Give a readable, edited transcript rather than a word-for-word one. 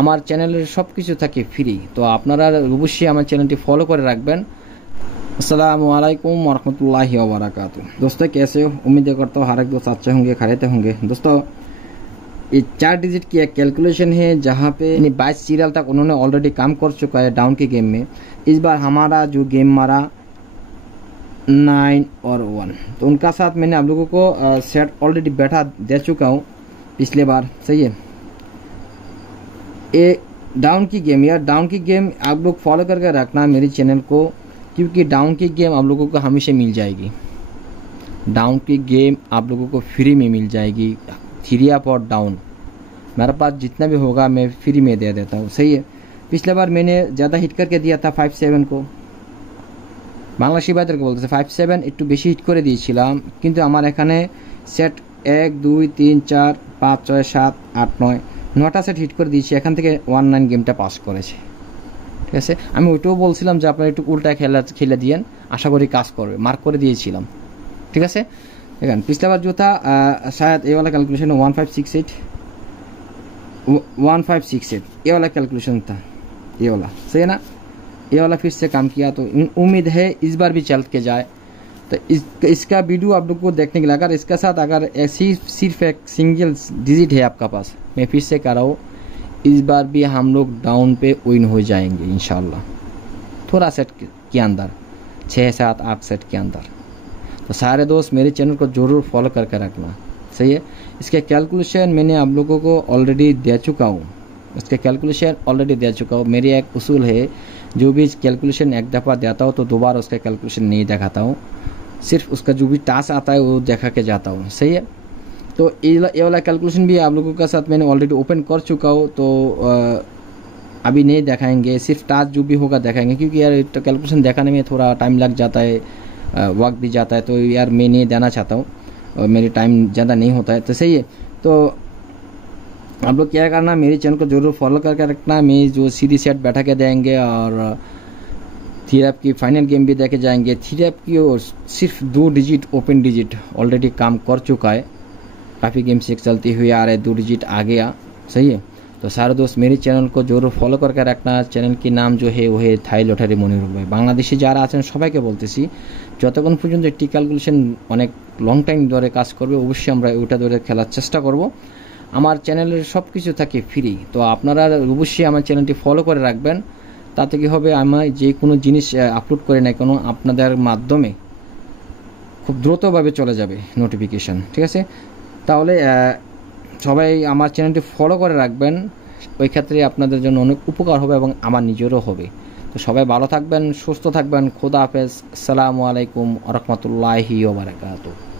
আমার চ্যানেলের সব কিছু থাকে ফ্রি, তো আপনারা অবশ্যই আমার চ্যানেलটি फॉलो করে রাখবেं। अस्सलामु अलैकुम वरहमतुल्लाहि वबरकातुह। दोस्तों कैसे हो? उम्मीद करता हूँ हर एक दोस्त अच्छे होंगे, खैरियत होंगे। दोस्तों ये 4 डिजिट की एक कैलकुलेशन है जहाँ पे 22 सीरियल तक उन्होंने ऑलरेडी काम कर चुका है डाउन के गेम में। इस बार हमारा जो गेम मारा 9 और 1, तो उनका साथ मैंने आप लोगों को सेट ऑलरेडी बैठा दे चुका हूँ पिछले बार। सही है, ये डाउन की गेम या डाउन की गेम आप लोग फॉलो करके रखना मेरे चैनल को, क्योंकि डाउन की गेम आप लोगों को हमेशा मिल जाएगी। डाउन की गेम आप लोगों को फ्री में मिल जाएगी। 3 अप और डाउन मेरे पास जितना भी होगा मैं फ्री में दे देता हूँ। सही है, पिछले बार मैंने ज़्यादा हिट करके दिया था 5-7 को, বাংলাদেশি ভাইদেরকে বলতেছে 5-7 একটু বেশি হিট করে দিয়েছিলাম, কিন্তু আমার এখানে সেট 1 2 3 4 5 6 7 8 9 9টা সেট হিট করে দিয়েছি, এখান থেকে 1-9 গেমটা পাস করেছে। ঠিক আছে, আমি ওইটাও বলছিলাম যে আপনারা একটু উল্টা খেলে দিয়েন, আশা করি কাজ করবে, মার্ক করে দিয়েছিলাম। ঠিক আছে, দেখেন पिछला बार जो था शायद ये वाला कैलकुलेशन 1568 ये वाला कैलकुलेशन था, ये वाला सही है ना। ये वाला फिर से काम किया, तो उम्मीद है इस बार भी चल के जाए। तो इसका वीडियो आप लोग को देखने के लिए, अगर इसके साथ अगर ऐसी सिर्फ एक सिंगल डिजिट है आपका पास, मैं फिर से कह रहा हूँ इस बार भी हम लोग डाउन पे विन हो जाएंगे इंशाल्लाह, थोड़ा सेट के अंदर 6-7-8 सेट के अंदर। तो सारे दोस्त मेरे चैनल को ज़रूर फॉलो करके रखना। सही है, इसके कैलकुलेशन मैंने आप लोगों को ऑलरेडी दे चुका हूँ, इसके कैलकुलेशन ऑलरेडी दे चुका हूँ। मेरी एक उसूल है, जो भी कैलकुलेशन एक दफ़ा देता हूँ तो दोबारा उसका कैलकुलेशन नहीं दिखाता हूँ, सिर्फ उसका जो भी टास्क आता है वो दिखा के जाता हूँ। सही है, तो ये वाला कैलकुलेशन भी आप लोगों के साथ मैंने ऑलरेडी ओपन कर चुका हूँ, तो अभी नहीं दिखाएंगे, सिर्फ टास्क जो भी होगा दिखाएंगे, क्योंकि यार तो कैलकुलेशन दिखाने में थोड़ा टाइम लग जाता है, वक्त भी जाता है, तो यार मैं नहीं देना चाहता हूँ और मेरी टाइम ज़्यादा नहीं होता है। तो सही है, तो आप लोग क्या करना, मेरे चैनल को ज़रूर फॉलो करके रखना। मैं जो सीधी सेट बैठा के देंगे और 3 अप की फाइनल गेम भी देखे जाएंगे। 3 अप की और सिर्फ 2 डिजिट ओपन डिजिट ऑलरेडी काम कर चुका है, काफ़ी गेम से चलती हुई आ रहे 2 डिजिट आ गया। सही है, तो सारे दोस्त मेरे चैनल को जरूर फॉलो करके रखना। চ্যানেল কি নাম जो है वो है থাই লটারি মনিরুল ভাই। বাংলাদেশে যারা আছেন সবাইকে বলতেছি, যতক্ষণ পর্যন্ত একটি ক্যালকুলেশন অনেক লং টাইম ধরে কাজ করবে, অবশ্যই আমরা ওইটা ধরে খেলার চেষ্টা করব। আমার চ্যানেলের সব কিছু থাকে ফ্রি, তো আপনারা অবশ্যই আমার চ্যানেলটি ফলো করে রাখবেন। তাতে কি হবে, আমি যে কোনো জিনিস আপলোড করে না কেন আপনাদের মাধ্যমে খুব দ্রুতভাবে চলে যাবে নোটিফিকেশন। ঠিক আছে, তাহলে সবাই আমার চ্যানেলটি ফলো করে রাখবেন, ওই ক্ষেত্রে আপনাদের জন্য অনেক উপকার হবে এবং আমার নিজেরও হবে। তো সবাই ভালো থাকবেন, সুস্থ থাকবেন, খোদা হাফেজ, আসসালামু আলাইকুম ওয়া রাহমাতুল্লাহি ওয়া বারাকাতুহু।